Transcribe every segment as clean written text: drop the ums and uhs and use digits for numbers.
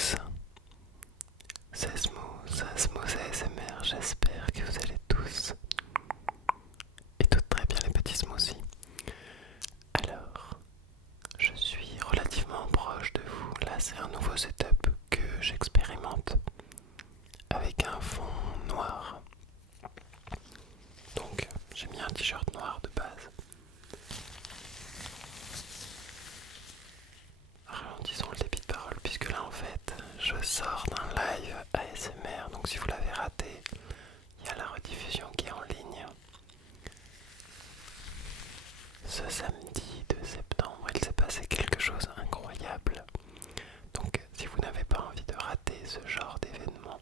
tous, c'est Smooth ASMR, j'espère que vous allez tous et toutes très bien les petits smoothies. Alors, je suis relativement proche de vous, là c'est un nouveau setup que j'expérimente avec un fond noir. Donc j'ai mis un t-shirt noir de base. Ralentissons le débit de parole puisque là en fait je sors d'un live ASMR, donc si vous l'avez raté, il y a la rediffusion qui est en ligne. Ce samedi de septembre, il s'est passé quelque chose d'incroyable. Donc si vous n'avez pas envie de rater ce genre d'événement,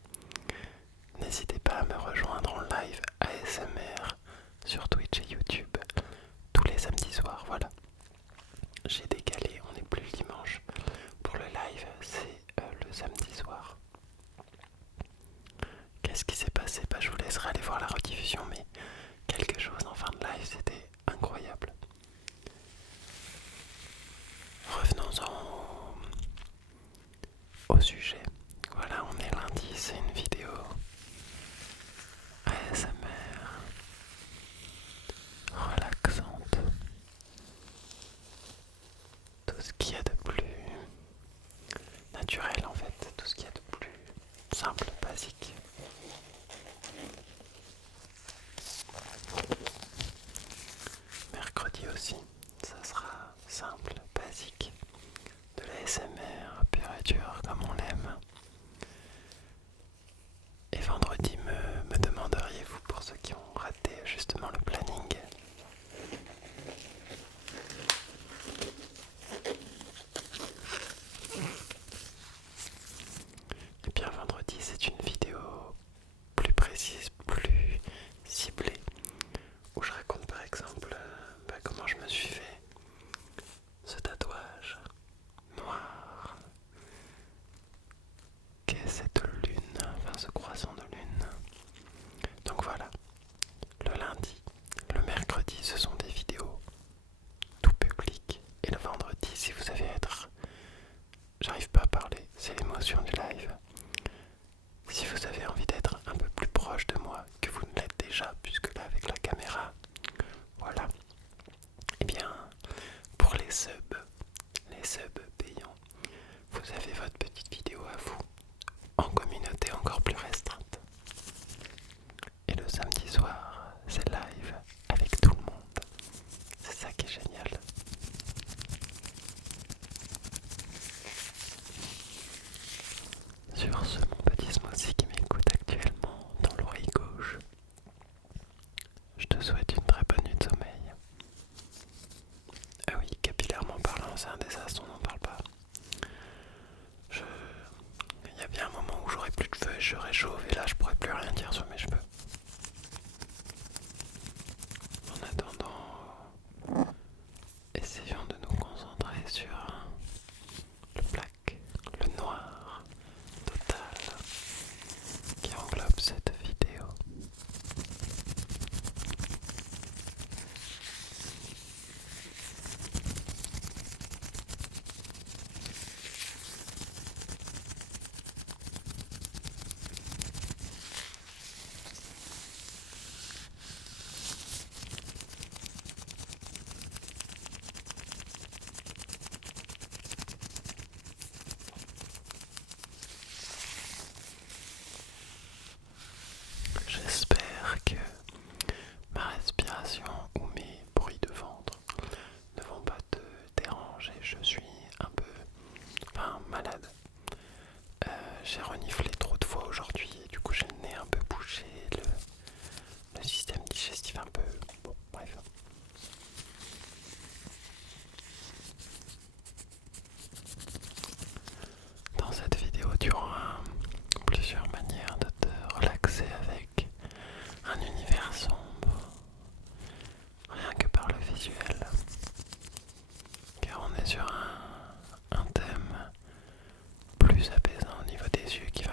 n'hésitez pas à me rejoindre en live ASMR sur Twitch et YouTube tous les samedis soirs. Voilà, j'ai décalé, on n'est plus le dimanche. Pour le live, c'est le samedi soir. Qu'est-ce qui s'est passé? Je vous laisserai aller voir la rediffusion, mais quelque chose en fin de live, c'était incroyable. Revenons-en au sujet. Voilà, on est lundi, c'est une vidéo ASMR relaxante. Tout ce qu'il y a de plus naturel en fait, tout ce qu'il y a de plus simple, basique. Mercredi aussi, ça sera simple, basique, de l'ASMR pur et dur comme on l'aime. Et vendredi, me demanderiez-vous, pour ceux qui ont raté justement le planning, et bien vendredi c'est une vidéo plus précise, plus ciblée, où je raconte par exemple comment je me suis fait ce tatouage noir qu'est cette lune, enfin ce croissant de lune. Donc voilà, le lundi, le mercredi ce sont des vidéos tout public, et le vendredi si vous savez être, j'arrive pas à parler, c'est l'émotion du live. Si vous avez envie d'être un peu plus proche de moi que vous ne l'êtes déjà, puisque là avec la caméra, voilà. Et bien, pour les subs payants, vous avez votre petite vidéo à vous, en communauté encore plus restreinte. Et le samedi soir, c'est live avec tout le monde. C'est ça qui est génial. Sur ce, mon petit smoothie qui m'écoute actuellement dans l'oreille gauche, je te souhaite une très bonne nuit de sommeil. Ah oui, capillairement parlant, c'est un désastre, on n'en parle pas. Il y a bien un moment où j'aurai plus de cheveux et je serai chauve, et là je pourrai plus rien dire sur mes cheveux. En attendant, essayons de nous concentrer sur le black, le noir total qui englobe cette vidéo. J'espère que ma respiration ou mes bruits de ventre ne vont pas te déranger. Je suis un peu malade. J'ai reniflé trop de fois aujourd'hui et du coup j'ai le nez un peu bouché, le système digestif un peu... Bon, bref. Dans cette vidéo, tu auras plusieurs manières de te relaxer avec un univers sombre, rien que par le visuel, car on est sur un thème plus apaisant au niveau des yeux qui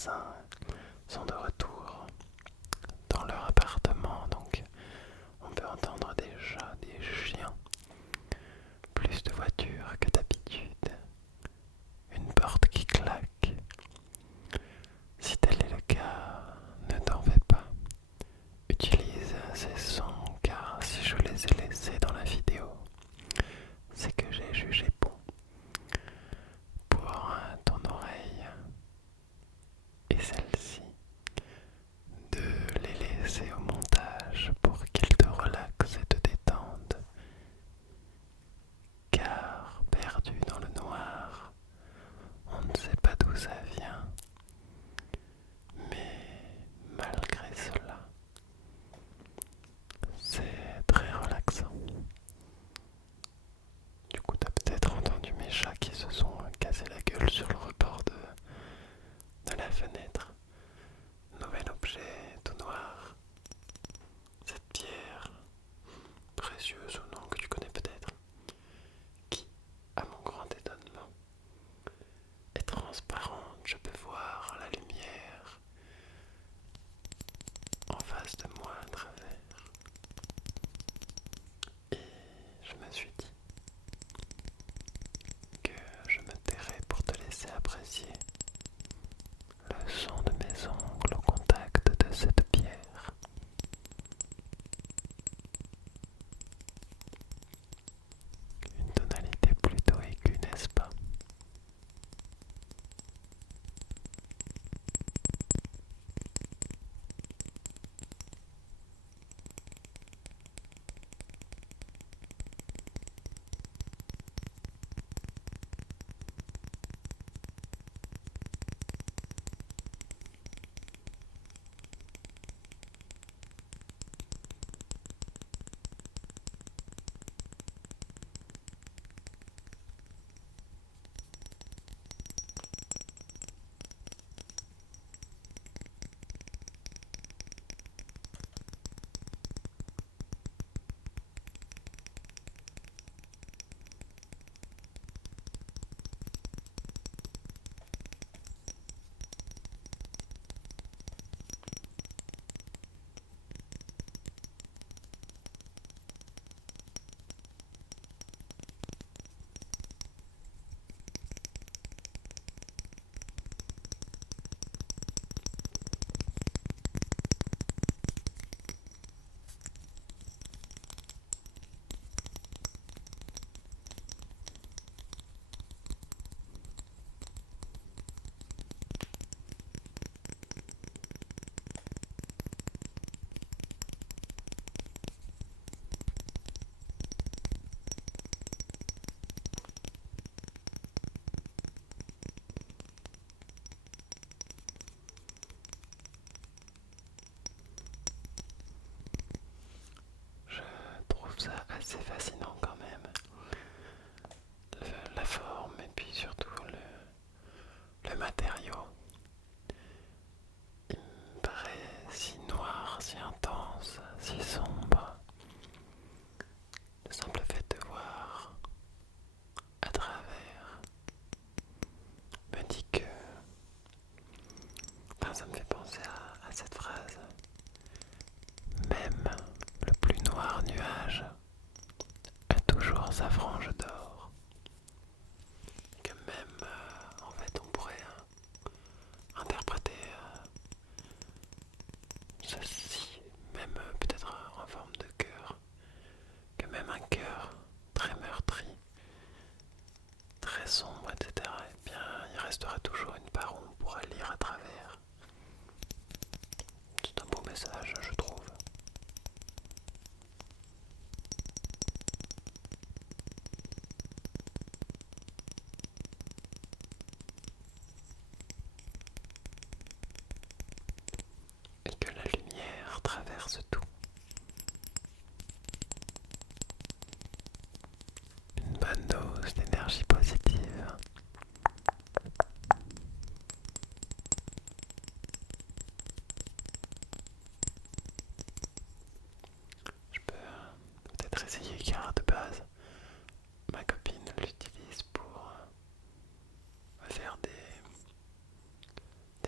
voisins sont de retour dans leur appartement, donc on peut entendre des chats, des chiens, plus de voitures que d'habitude, une porte qui claque. Si tel est le cas, ne t'en fais pas. Utilise ces sons car si je les ai laissés dans la vidéo, c'est que j'ai jugé bon pour ton oreille et celle-ci de les laisser au montage pour qu'ils te relaxent et te détendent. Car perdu dans le noir, on ne sait pas d'où ça vient, mais malgré cela, c'est très relaxant. Du coup, t'as peut-être entendu mes chats qui se sont cassés la gueule sur le rebord de la fenêtre. Nouvel objet tout noir. Cette pierre précieuse ou non que tu connais peut-être, qui, à mon grand étonnement, est transparente. Je peux voir la lumière en face de moi à travers. Et je me suis dit que je me tairais pour te laisser apprécier le son de mes ongles au contact de cette pierre. Une tonalité plutôt aiguë, n'est-ce pas? Je trouve ça assez fascinant quand même. La forme et puis surtout le matériau. Il me paraît si noir, si intense, si sombre. Le simple fait de voir à travers me dit que... Enfin, ça me fait penser à cette phrase. Même le plus noir nuage a toujours sa frange d'or. Que même, en fait, on pourrait interpréter ceci, même peut-être en forme de cœur, que même un cœur très meurtri, très sombre, etc., eh bien, il restera toujours une part où on pourra lire à travers. C'est un beau message, je trouve. Et que la lumière traverse tout. Une bonne dose d'énergie positive.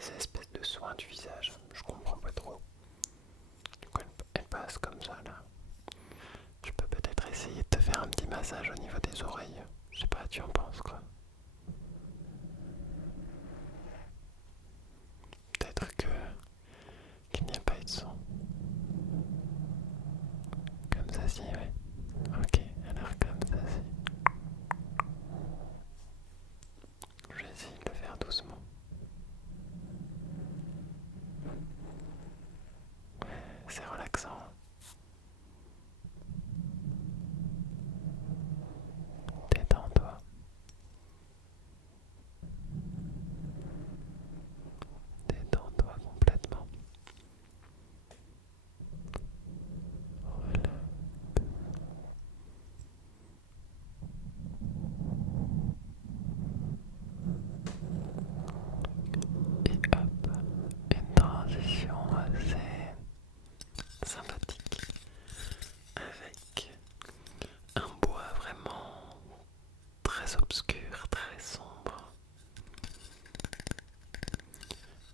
des espèces de soins du visage. Je comprends pas trop. Donc elle passe comme ça là. Je peux peut-être essayer de te faire un petit massage au niveau des oreilles. Je sais pas, tu en penses quoi? Peut-être que qu'il n'y a pas eu de son. Comme ça si, ouais. Ok, alors comme ça si. Je vais essayer de le faire doucement. Ouais, c'est relaxant. Détends-toi. Détends-toi complètement. Voilà. Et hop, une transition assez sympathique avec un bois vraiment très obscur, très sombre.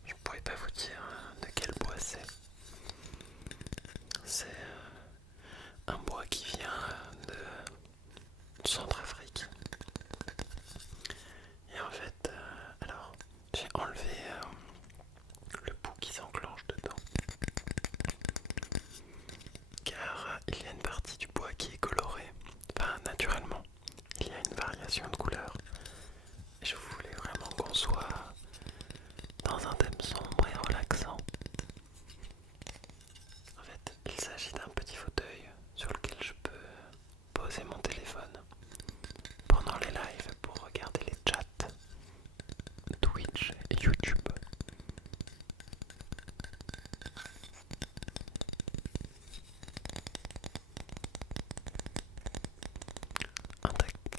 Je pourrais pas vous dire de quel bois c'est. C'est un bois qui vient de Centrafrique. Et en fait, alors j'ai enlevé le bout qui s'enclenche dedans. Car il y a une partie du bois qui est colorée. Enfin, naturellement, il y a une variation de couleur. Et je voulais vraiment qu'on soit dans un thème sombre et relaxant. En fait, il s'agit d'un petit fauteuil sur lequel je peux poser mon téléphone pendant les lives pour regarder les chats Twitch et YouTube.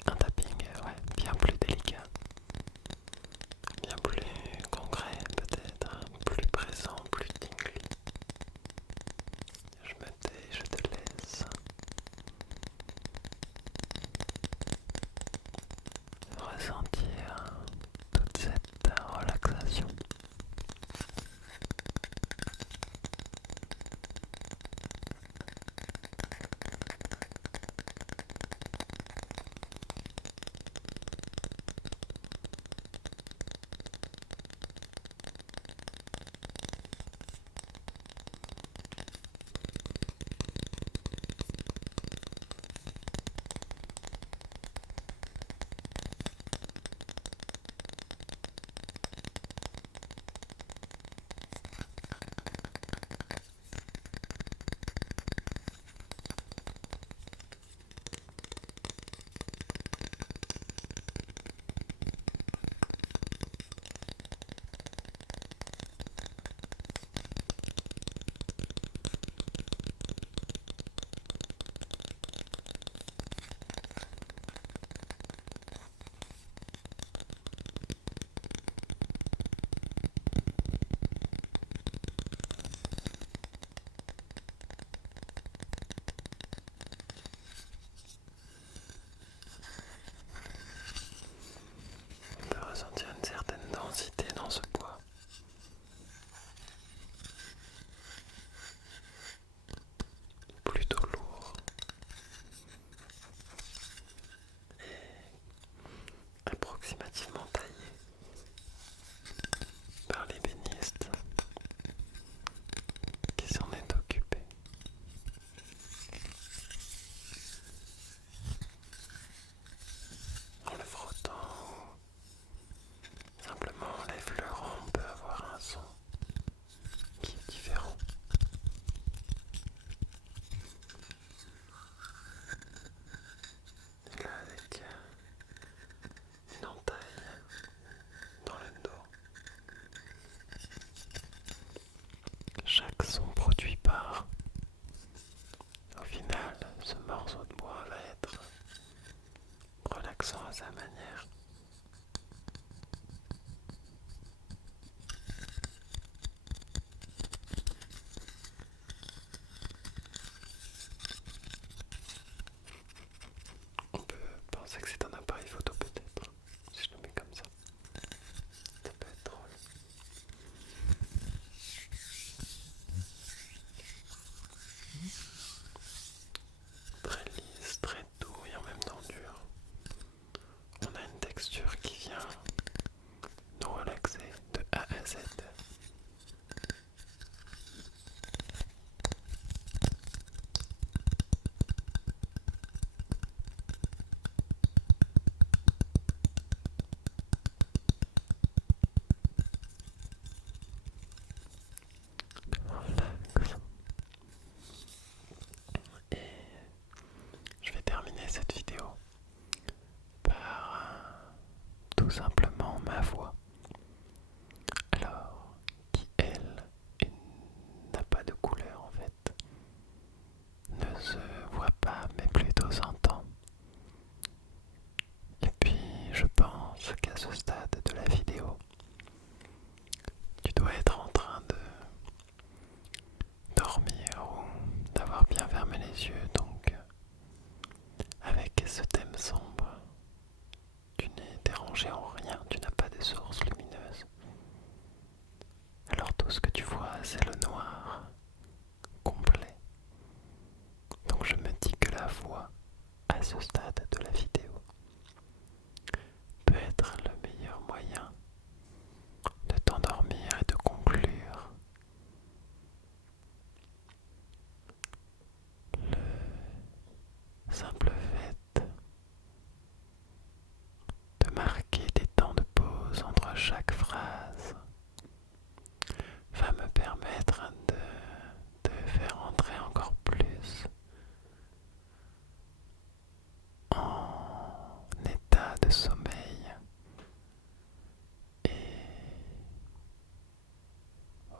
Un tapping, ouais, bien plus délicat, bien plus concret peut-être, plus présent, plus tingly. Je me tais, je te laisse ressentir toute cette relaxation. On peut ressentir une certaine densité dans ce bois. Plutôt lourd et approximativement taillé par l'ébéniste qui s'en est occupé. En le frottant ou simplement en l'effleurant, on peut avoir un son qui est différent. Et là avec une entaille dans le dos. Chaque son produit par. Au final, ce morceau de bois va être relaxant à sa manière. On peut penser que c'est un appareil photo peut-être, si je le mets comme ça. Ça peut être drôle. yeux donc avec ce thème sombre. Tu n'es dérangé en rien, tu n'as pas de source lumineuse. Alors tout ce que tu vois, c'est le noir complet. Donc je me dis que la voix, à ce stade de la vidéo, peut être le meilleur moyen de t'endormir et de conclure le simple fait de marquer des temps de pause entre chaque phrase va me permettre de faire entrer encore plus en état de sommeil et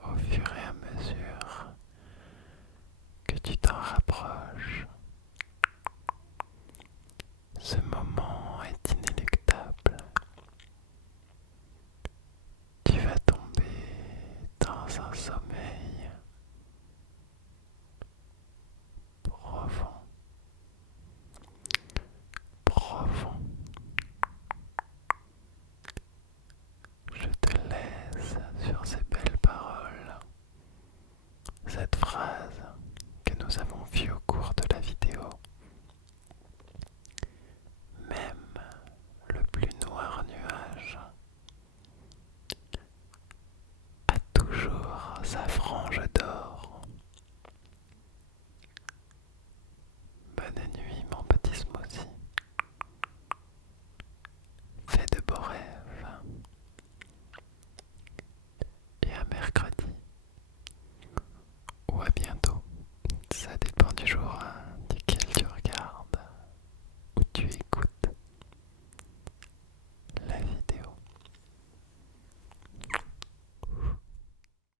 au fur et à mesure que tu t'en rapproches, ce moment est inéluctable. Tu vas tomber dans un sommeil